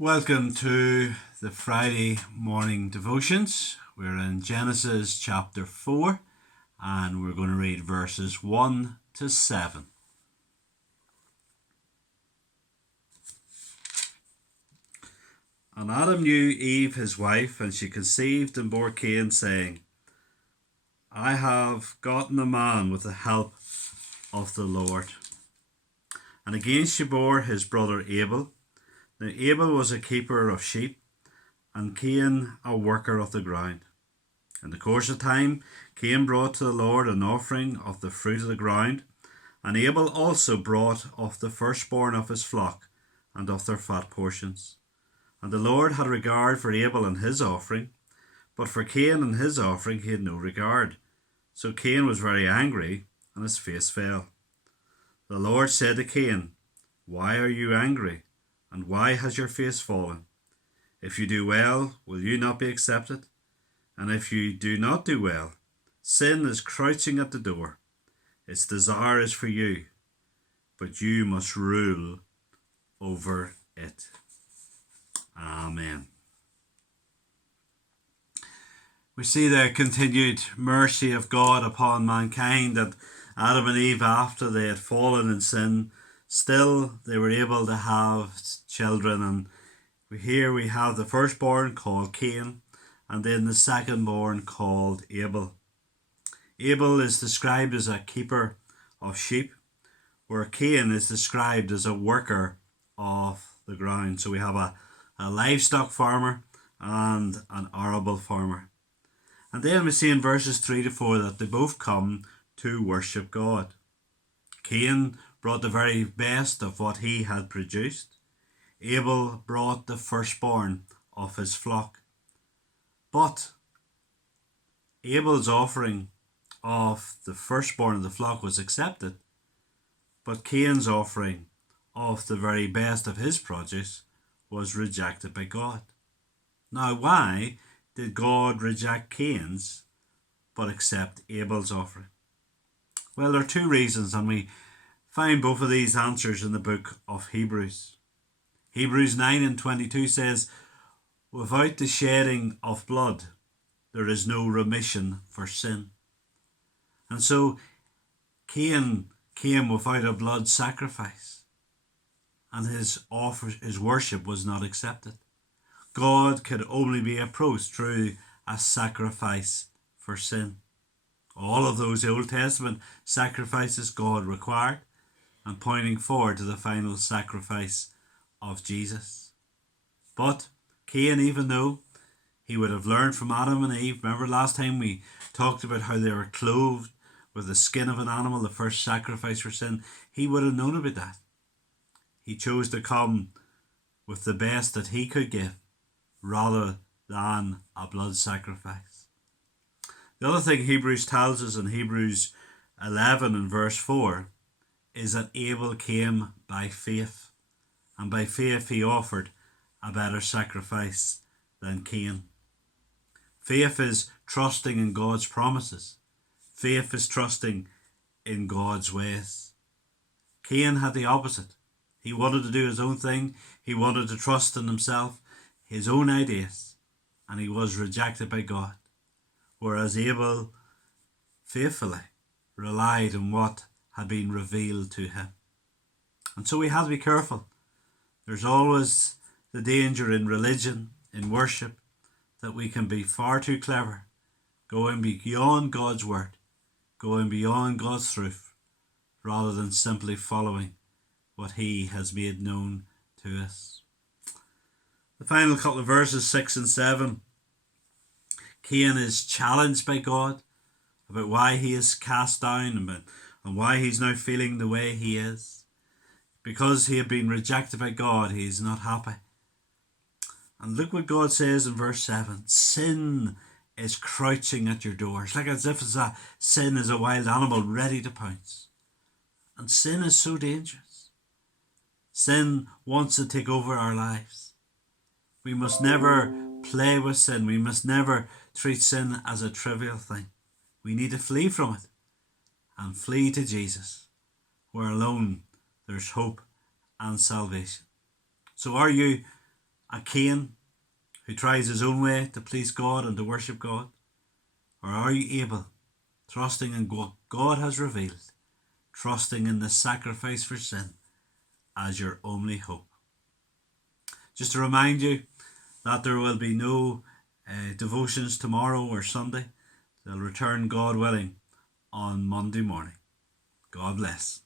Welcome to the Friday morning devotions. We're in Genesis chapter 4 and we're going to read verses 1 to 7. And Adam knew Eve his wife, and she conceived and bore Cain, saying, I have gotten a man with the help of the Lord. And again she bore his brother Abel. Now Abel was a keeper of sheep, and Cain a worker of the ground. In the course of time, Cain brought to the Lord an offering of the fruit of the ground, and Abel also brought of the firstborn of his flock, and of their fat portions. And the Lord had regard for Abel and his offering, but for Cain and his offering he had no regard. So Cain was very angry, and his face fell. The Lord said to Cain, Why are you angry? And why has your face fallen? If you do well, will you not be accepted? And if you do not do well, sin is crouching at the door. Its desire is for you, but you must rule over it. Amen. We see the continued mercy of God upon mankind, that Adam and Eve, after they had fallen in sin, still they were able to have children. And here we have the firstborn called Cain, and then the secondborn called Abel. Abel is described as a keeper of sheep, where Cain is described as a worker of the ground. So we have a livestock farmer and an arable farmer. And then we see in verses 3 to 4 that they both come to worship God. Cain brought the very best of what he had produced. Abel brought the firstborn of his flock. But Abel's offering of the firstborn of the flock was accepted, but Cain's offering of the very best of his produce was rejected by God. Now, why did God reject Cain's but accept Abel's offering? Well, there are two reasons, and we find both of these answers in the book of Hebrews. Hebrews 9 and 22 says, Without the shedding of blood, there is no remission for sin. And so Cain came without a blood sacrifice, and his worship was not accepted. God could only be approached through a sacrifice for sin. All of those Old Testament sacrifices God required, and pointing forward to the final sacrifice of Jesus. But Cain, even though he would have learned from Adam and Eve, remember last time we talked about how they were clothed with the skin of an animal, the first sacrifice for sin, he would have known about that. He chose to come with the best that he could give rather than a blood sacrifice. The other thing Hebrews tells us in Hebrews 11 and verse 4 is that Abel came by faith, and by faith he offered a better sacrifice than Cain. Faith is trusting in God's promises. Faith is trusting in God's ways. Cain had the opposite. He wanted to do his own thing. He wanted to trust in himself, his own ideas, and he was rejected by God. Whereas Abel faithfully relied on what had been revealed to him. And so we have to be careful. There's always the danger in religion, in worship, that we can be far too clever, going beyond God's word, going beyond God's truth, rather than simply following what he has made known to us. The final couple of verses, 6 and 7, Cain is challenged by God about why he is cast down and why he's now feeling the way he is. Because he had been rejected by God, he is not happy. And look what God says in verse 7. Sin is crouching at your door. It's like as if sin is a wild animal ready to pounce. And sin is so dangerous. Sin wants to take over our lives. We must never play with sin. We must never treat sin as a trivial thing. We need to flee from it and flee to Jesus, where alone there's hope and salvation. So are you a Cain who tries his own way to please God and to worship God? Or are you able, trusting in what God has revealed, trusting in the sacrifice for sin as your only hope? Just to remind you that there will be no devotions tomorrow or Sunday. They'll return, God willing, on Monday morning. God bless.